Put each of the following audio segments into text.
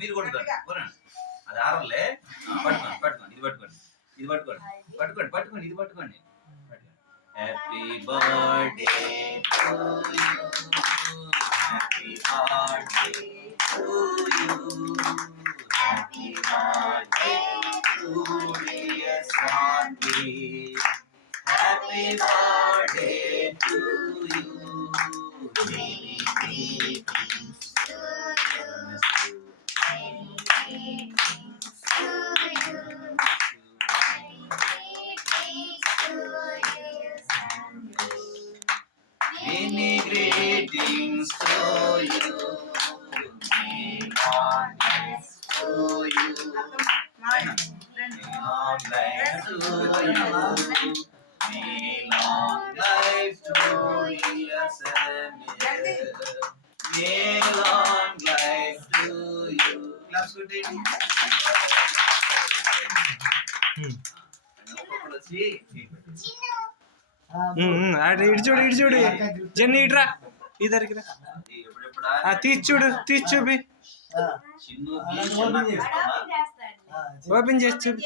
మీరు కొట్టుకోండి కొనండి. అది ఆరలే. పట్టుకోండి పట్టుకోండి ఇది పట్టుకోండి ఇది పట్టుకోండి పట్టుకోండి పట్టుకోండి ఇది పట్టుకోండి. Happy birthday to you happy birthday to you happy birthday to dear Swathi happy birthday to you many greetings to you. Many long life to you. Many long life to you. Many long life to dear Samuel. Many long life to you. Claps good day. ఇటు చూడు ఇటు చూడు jenny ఇటురా ఇద్దరికి తీసి చూడు తీసి చూపి open చేసి చూపి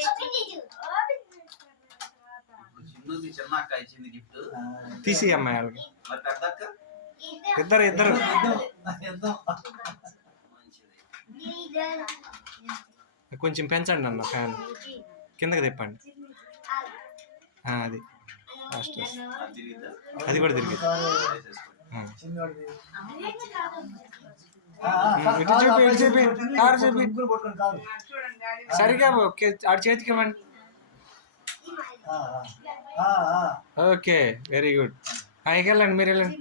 తీసి అమ్మాయి వాళ్ళకి ఇద్దరు ఇద్దరు కొంచెం పెంచండి అన్న ఫ్యాన్ కిందకి తిప్పండి అది అది కూడా తిరిగి ఇటు చూపి ఇటు చూపి కారు చూపి సరిగా ఆడి చేతికి ఇవ్వండి. Okay very good. ఇక వెళ్ళండి మీరు వెళ్ళండి.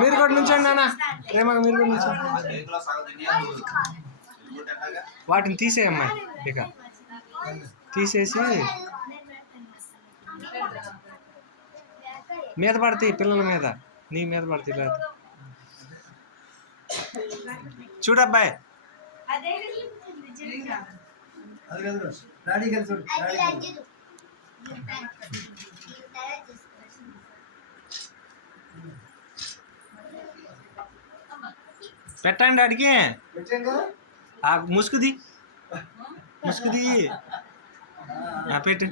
మీరు కూడా నుంచండి నాన్న ప్రేమ మీరు కూడా నుంచండి. వాటిని తీసేయమ్మా ఇక తీసేసి మీద పడతాయి పిల్లల మీద నీ మీద పడతాయి లేదు చూడబ్బాయి పెట్టండి అడిగి ముసుగుది ముసుగుది పెట్టు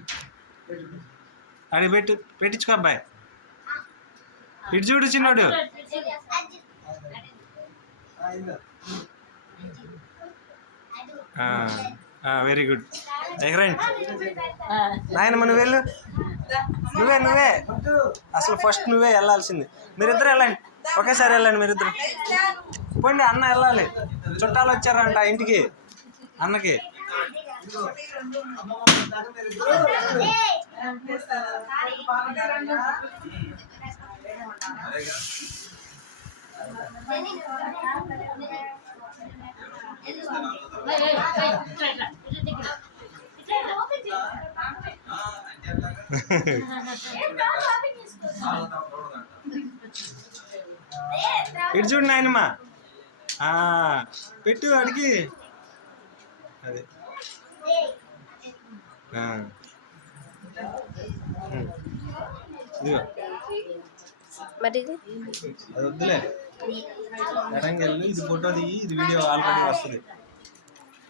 అడి పెట్టు పెట్టించుకో అబ్బాయి. ఇటు చూడు చిన్నోడు వెరీ గుడ్. ఎగరండి నాయనమ్మ నువ్వు వెళ్ళు నువ్వే నువ్వే అసలు ఫస్ట్ నువ్వే వెళ్ళాల్సింది. మీరిద్దరు వెళ్ళండి ఒకేసారి వెళ్ళండి మీరిద్దరు పోండి. అన్న వెళ్ళాలి చుట్టాలు వచ్చారంట ఇంటికి అన్నకి. ఇటు చూడు నాయనమ్మ పెట్టు అడిగి అదే అది వద్దులే ఎడంగెళ్ళు. ఇది ఫోటో దిగి ఇది వీడియో ఆల్రెడీ వస్తుంది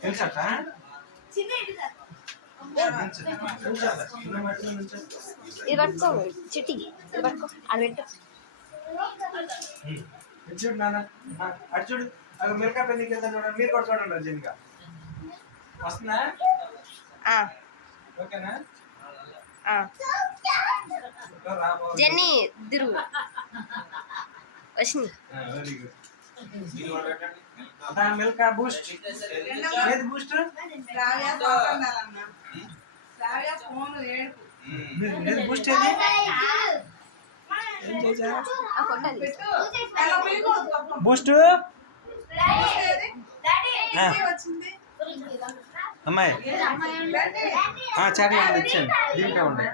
తెలుసా. ఇది పట్టుకో చిట్టి ఇది పట్టుకో అది పెట్టు. చూడు నాన్న అటు చూడు అక్కడ మిరకా పెళ్ళికి వెళ్తా చూడండి. మీరు కూడా చూడండి అర్జెంట్గా వస్తుందా ఓకేనా. జెన్నీ తిరుగు వచ్చింది. Very good. మిల్కా బూస్ట్ ఏది బూస్ట్ బూస్ట్ ఏది బూస్ట్ అమ్మాయి చాక్లెట్ తెచ్చాను దీంట్లో ఉండే.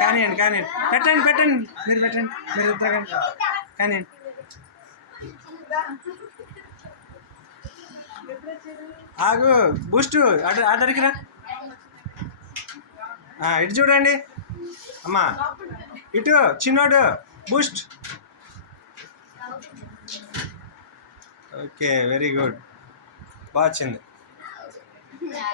కానివ్వండి కానివ్వండి పెట్టండి పెట్టండి మీరు పెట్టండి మీరు ఇద్దరు కానివ్వండి. ఆగు బూస్ట్ అటు అదరికి రా ఇటు చూడండి అమ్మా, ఇటు చిన్నోడు బూస్ట్. ఓకే, వెరీ గుడ్, బాగా వచ్చింది.